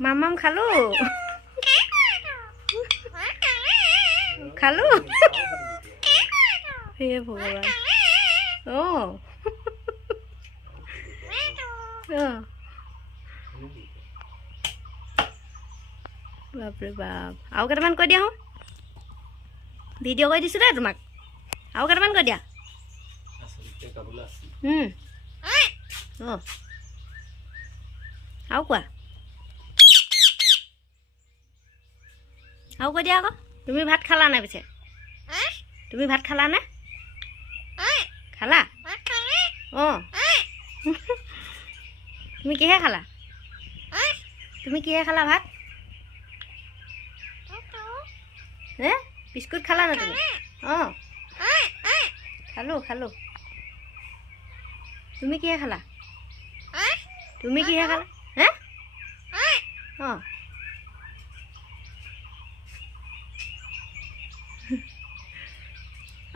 মামাম খালো খালো হে ভগৱান বাপৰে বাপ আৰু কেইটামান কৈ দিয়া ভিডিঅ' কৰি দিছোঁ দেই তোমাক আৰু কেইটামান কৈ দিয়া আৰু কোৱা আৰু কৈ দিয়া আকৌ তুমি ভাত খালা নাই পিছে তুমি ভাত খালা নে খালা তুমি কিহে খালা ভাত বিস্কুট খালা না তুমি খালো তুমি কিহে খালা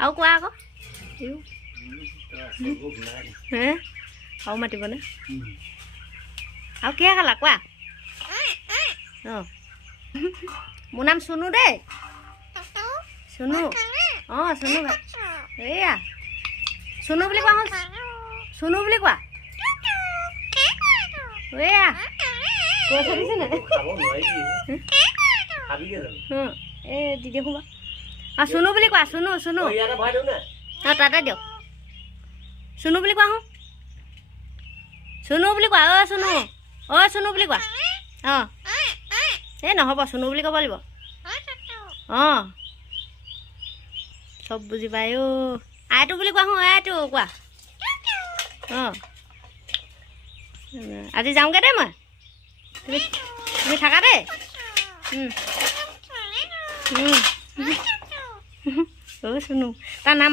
আৰু কোৱা আকৌ আৰু মাতিবনে আৰু কিহে খালা কোৱা মোৰ নাম চুনু দেই চুনু চুনু এয়া চুনু বুলি কোৱা চুনু বুলি কোৱা এয়া দিছে নাই দি দেখোঁ বাৰু চুনু বুলি কোৱা চুনু তাতে দিয়ক চুনু বুলি কোৱা চুনু বুলি কোৱা চুনু বুলি কোৱা এই নহ'ব চুনু বুলি ক'ব লাগিব চব বুজি পায় আইটো বুলি কোৱা আইটো কোৱা আজি যাওঁগৈ দেই মই তুমি থাকা দেই চুনু তাৰ নাম